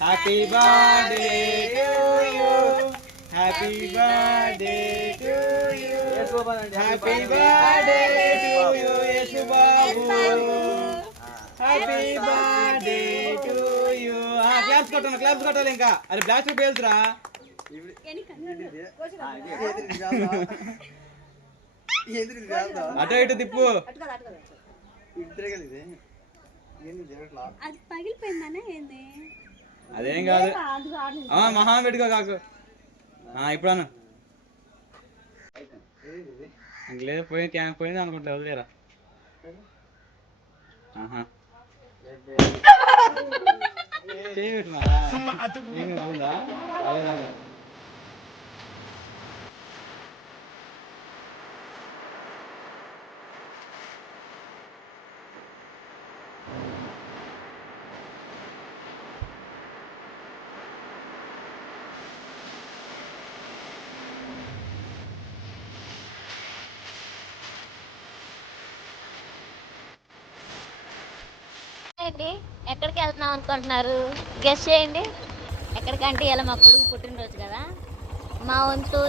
Happy birthday to you happy birthday to you happy birthday to you Yesu Babu happy birthday to you claps కొట్టాలి ఇంకా అరే blast పేల్చురా అటో ఇటు తిప్పు అదేం కాదు మహా పెట్టుకో కాకు ఇప్పుడు అను లేదు పోయింది అనుకుంటా వదిలేరా అవుందా ఎక్కడికి వెళ్తున్నాం అనుకుంటున్నారు? గెస్ చేయండి. ఎక్కడికంటే ఇలా మా కొడుకు పుట్టినరోజు కదా, మా వంతు.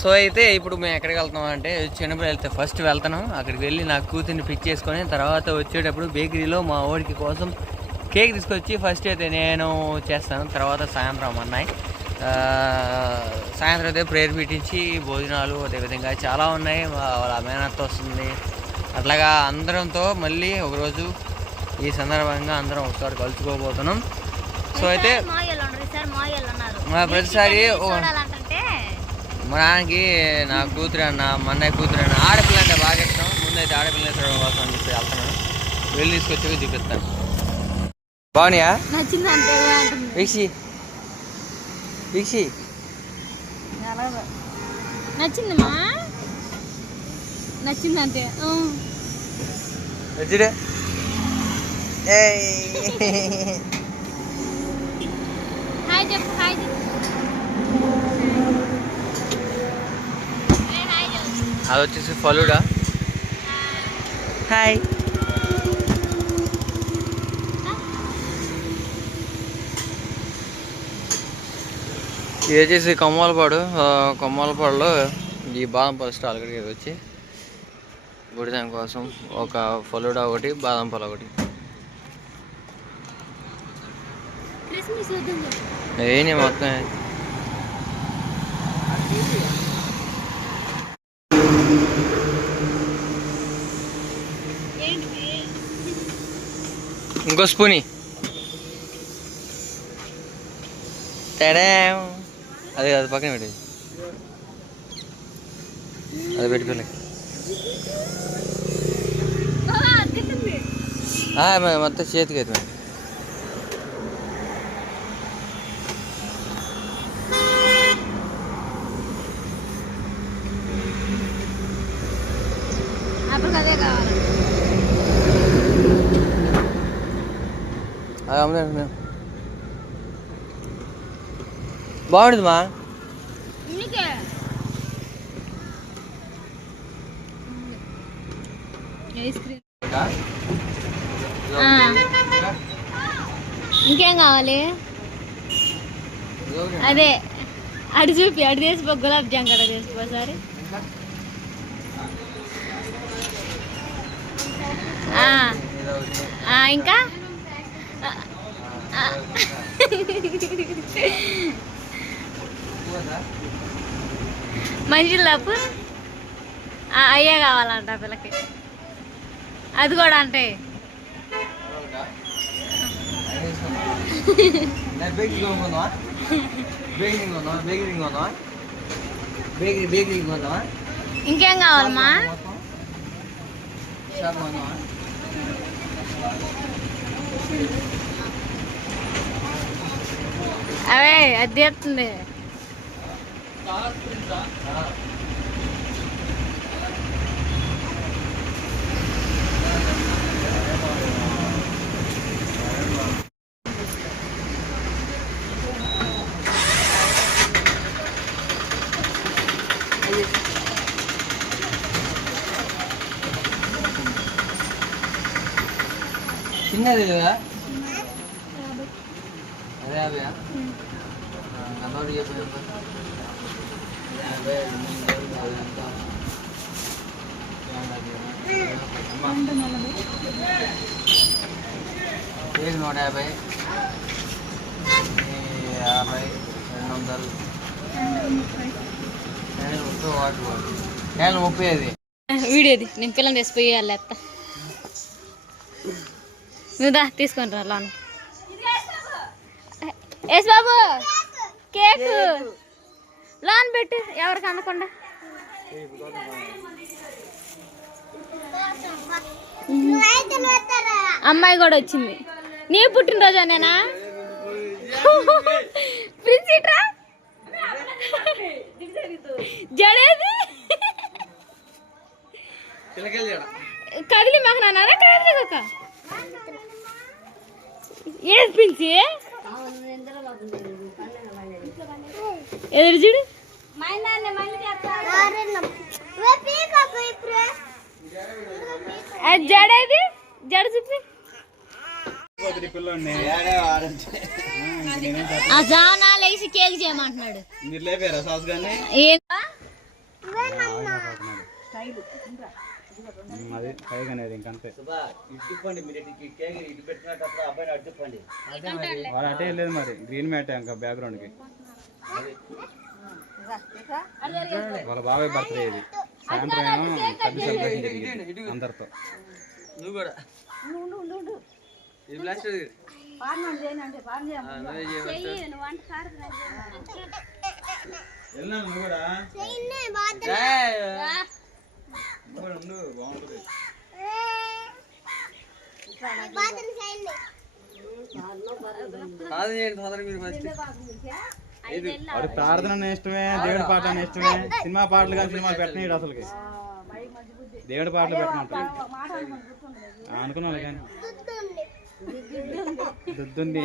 సో అయితే ఇప్పుడు మేము ఎక్కడికి వెళ్తున్నాం అంటే చిన్నప్పుడు వెళ్తే ఫస్ట్ వెళ్తాను అక్కడికి వెళ్ళి నా కూతుర్ని పిక్ చేసుకొని తర్వాత వచ్చేటప్పుడు బేకరీలో మా ఓడికి కోసం కేక్ తీసుకొచ్చి ఫస్ట్ అయితే నేను చేస్తాను. తర్వాత సాయంత్రం అన్నాయి సాయంత్రం అయితే ప్రేయర్ పెట్టించి భోజనాలు అదేవిధంగా చాలా ఉన్నాయి. వాళ్ళ మేనత్త వస్తుంది. అట్లాగా అందరంతో మళ్ళీ ఒకరోజు ఈ సందర్భంగా అందరం ఒకసారి కలుసుకోబోతున్నాం. సో అయితే ప్రతిసారి మా నాన్నకి నా కూతురు అన్న మా అన్నయ్య కూతురు అన్న ఆడపిల్ల అంటే బాగా ఇష్టం. ముందైతే ఆడపిల్ల చూడడం కోసం అని చెప్పి వెళ్తున్నాను. వెళ్ళి తీసుకొచ్చి చూపిస్తాను. బాగున్నాయా వీక్షి వీక్షి నచ్చిందమ్మా నచ్చిందంటే వచ్చిడే హాయ్ చెప్పు హాయ్ అది వచ్చేసి ఫలూడా. హాయ్ ఇది వచ్చేసి కొమ్మలపాడులో ఈ బాదంపాలు స్టాల్ అక్కడికి వచ్చి గుడిదాం కోసం ఒక ఫలూడా ఒకటి బాదంపాలు ఒకటి ఏని మొత్తం ఇంకో స్పూని తేడా అది పక్కన పెట్టి అది పెట్టుకోలే మొత్తం చేతికి అవుతుంది. అదే కావాలి బాగుంటుంది మా ఇంకేం కావాలి? అదే అడి చూపి అడి తీసిపో గులాబ్ జామ్ కూడా తీసిపో సారి. ఇంకా మంచిలు తప్పు అయ్యే కావాలంట పిల్లకి. అది కూడా అంటే ఇంకేం కావాలమ్మా? అవే అది తీస్తుంది. చిన్నది కదా అదే యాభై అన్నోడు చెప్పాను కేజీ 150 50 200 30 వీడియోది నేను పిల్లలు తీసిపోయి వెళ్ళేస్తా నువ్వు దా తీసుకొని రా లాను ఎస్ బాబు కేక్ లాన్ పెట్టు ఎవరికి అందకుండా అమ్మాయి కూడా వచ్చింది నీ పుట్టినరోజా నేనా ప్రిన్సిట్రా జడేది కదిలి మాకు నాన్నారా కదిలి ఒక ఏది పిలిచి ఎదురు చూడు జడేది జడ చూపి అజానా లేచి కేక్ చేయమంటున్నాడు మీరు లేపారా సాస్ గానీ అది పైగా అనేది ఇంకంతే వాళ్ళు అటే లేదు మరి గ్రీన్ మ్యాట్ ఇంకా బ్యాక్గ్రౌండ్ కి వాళ్ళ బాబాయ్ బర్త్డే ఇది సాయంత్రం ఏమో పెద్ద సెలబ్రేషన్ జరిగింది అందరితో నువ్వు కూడా వెళ్ళినా నువ్వు కూడా ఉండు బాగుంటుంది వాడు ప్రార్థన ఇష్టమే దేవుడి పాట అని ఇష్టమే సినిమా పాటలు కానీ సినిమాలు పెట్టనీడు అసలుకి దేవుడి పాటలు పెట్టమంటారు అనుకున్నాను కానీ దుద్దుంది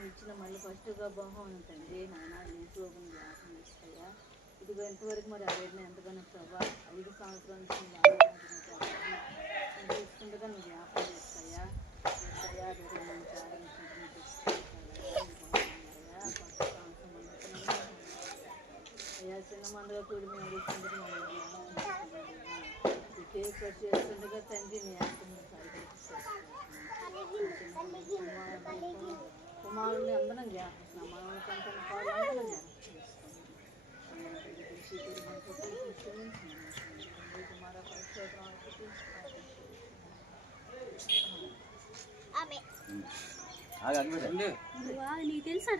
ఇచ్చిన మళ్ళీ ఫస్ట్గా బాగుంది తండ్రి నాయన నీకోపం జ్ఞాపకం ఇస్తాయా ఇదిగో ఎంతవరకు మరి అవేడిని ఎంతగానో ప్రభా 5 సంవత్సరాల నుంచి ఇస్తుండగా నువ్వు జ్ఞాపకం చేస్తాయా అయ్యా చిన్న మందుగా కూడి మేము కేక్ కట్ చేస్తుండగా తండ్రి నీ కుమారుని అందరం జ్ఞాపిస్తున్నాం మనల్ని కంటే అందరం నీకు తెలుసా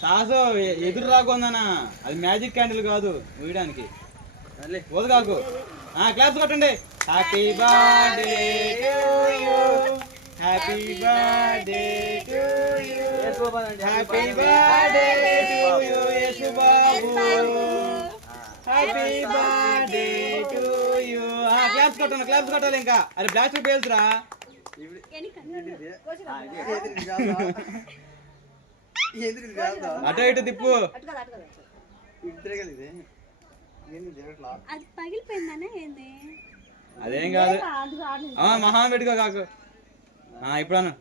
సాసు ఎదురు రాకుందానా అది మ్యాజిక్ క్యాండిల్ కాదు వేయడానికి వదగాకు క్లాస్ కొట్టండి happy birthday to you happy birthday to you happy birthday to you Yesu Babu happy birthday to you class కొట్టాలి ఇంకా అరే బ్లాస్ట్ పేల్చురా అటు ఇటు తిప్పు అది పగిలిపోయిందనే ఏంది అదేం కాదు మహా పెట్టుకో కాకు ఇప్పుడు అను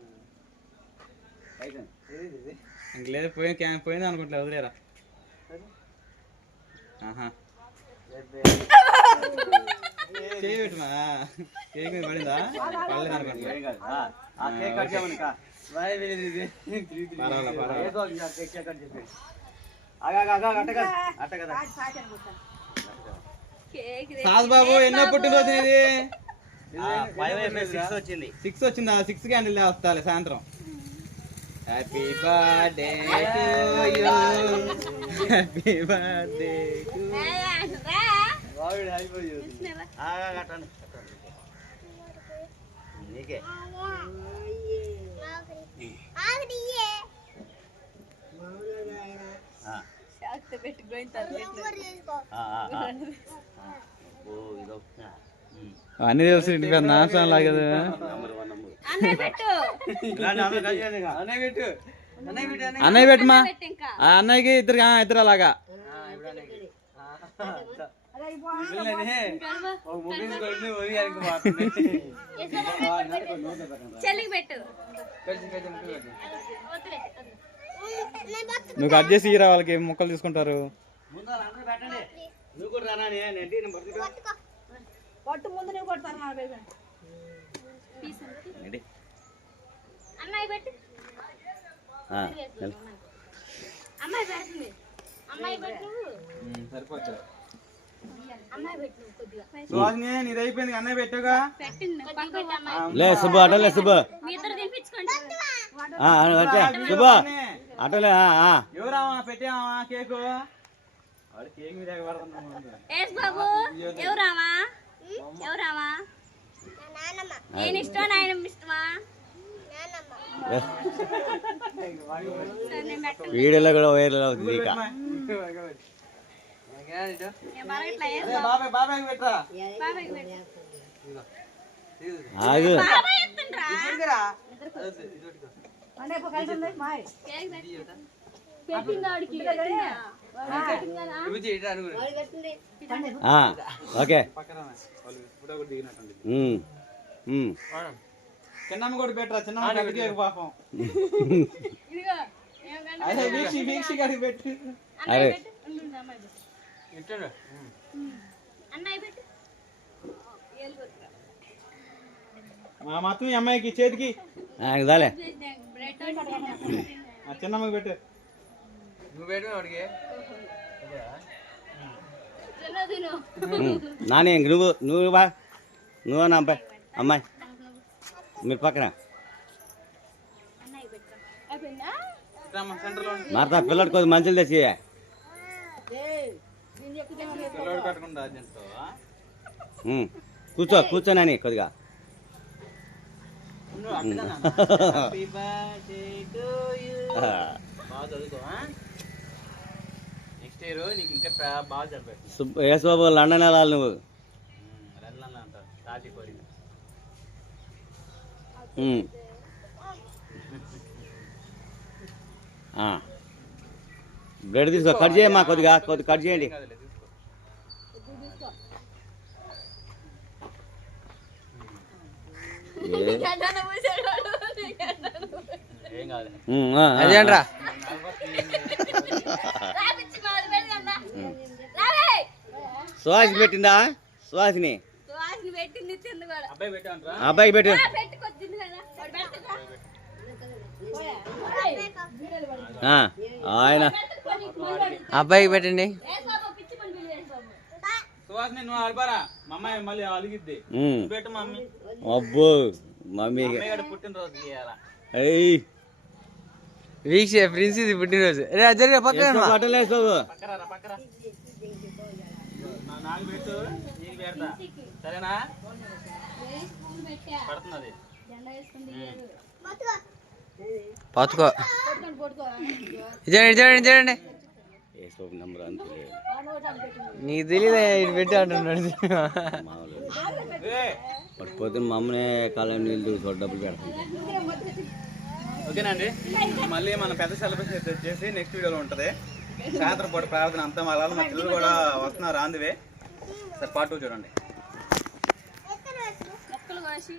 ఇంక లేదు పోయింది అనుకుంటా వదిలేరా చేయబెట్టుమా కేక్ మీద పడిందా పడలేదు అనుకుంటా సాస్ బాబు ఎన్నో పుట్టినరోజు ఇది 6 వచ్చిందా 6 క్యాండిల్ వస్తాలి సాయంత్రం happy birthday to you happy birthday to నీకే అన్నీ తెలుసు ఇంటి పేరు నాశనం లాగదు. అన్నయ్య పెట్టమా, అన్నయ్యకి ఇద్దరు అలాగా. నువ్వు కట్ చేసి ఇరా, వాళ్ళకి ముక్కలు తీసుకుంటారు. పట్టు ముందు నువ్వు కొడతారు అమ్మాయి పెట్టు, అమ్మాయి పెడుతుంది, అమ్మాయి పెట్టు, సరిపోతుంది. అమ్మాయి పెట్టు కొద్దిగా. సుహాసిని నీది అయిపోయింది, అన్నయ్య పెట్టాగా. లే సుబ్బు అటలే సుబ్బు మీ ఇద్దరు తినిపించుకోండి. సుబ్బు అటలే. ఎవరామా పెట్టామా కేకు? వాడు కేక్ మీద ఎగబడుతున్నాడు. ఏస్ బాబు ఎవరామా, ఎవరామా? నేను ఇష్టమా, నాయనమ్మ ఇష్టమా? వీడియోలో కూడా వైరల్ అవుతుంది ఇక. బాబాయ్ బాబాయ్ పెట్టరా. ఆగు ఓకే. చిన్నమ్మ కూడా పెట్టరా, చిన్నమ్మ పెద్ద కేక్ పాపం. అదే వీక్షి వీక్షి గారికి పెట్టి. అరే మొత్తం ఈ అమ్మాయికి చేతికి దాలే చిన్నమ్మకి పెట్టు. నాని నువ్వు బా, నువ్వు నా అబ్బాయి అమ్మాయి మీరు పక్కన సెంటర్లో మారుతా. పిల్లడు కొద్ది మంచిలు తెచ్చి పిల్లడు పెట్టకుండా అర్జెంట్తో. కూర్చోనని కొద్దిగా. నెక్స్ట్ ఇయర్ నీకు ఇంకా బాగా చదివాడు. యేసుబాబు లండన్ వెళ్ళాలి నువ్వు. అంటారు తాటి కోరిక. బ్రెడ్ తీసుకో, కట్ చేయమ్మా కొద్దిగా కట్ చేయండి. ఏం కాదు. అదేంట్రా సుహాసిని పెట్టిందా? సుహాసిని పెట్టింది తింది కూడా. అబ్బాయి పెట్టామంటారా? అబ్బాయికి పెట్టు. పెట్టుకొచ్చింది కదా వాడు పెట్టుకో. ఆయన అబ్బాయికి పెట్టండి. ఏస్ బాబు పిచ్చి పని పిల్లి ఏస్ బాబు. సుహాసిని నువ్వు ఆడపారా, మా అమ్మాయి మళ్ళీ అలిగిద్ది. పెట్టు మమ్మీ. అబ్బో మమ్మీ పుట్టినరోజు చేయాలా? వీక్ష ప్రిన్స్ ఇది పుట్టినరోజు. పక్కన పట్టలేదు బాబు. పక్కరా పక్కరా. నాకు పెట్టు, నీకు పెడతా సరేనా? పడుతున్నది. పట్టుకో. చూడండి చూడండి చూడండి, యేసుబాబు నంబర్ అంతే నీకు తెలియదా ఇది పెట్టి అంటున్నాడు. పొద్దున్న మా అమ్మనే కాలం నీళ్ళు డబ్బులు పెడతాను. ఓకేనండి, మళ్ళీ మనం పెద్ద సెలబ్రేషన్ చేసి నెక్స్ట్ వీడియోలో ఉంటుంది. సాయంత్రం పూట ప్రార్థన అంతా వాళ్ళ మా పిల్లలు కూడా వస్తున్నారు ఆందివే. సరే పార్ట్ 2 చూడండి.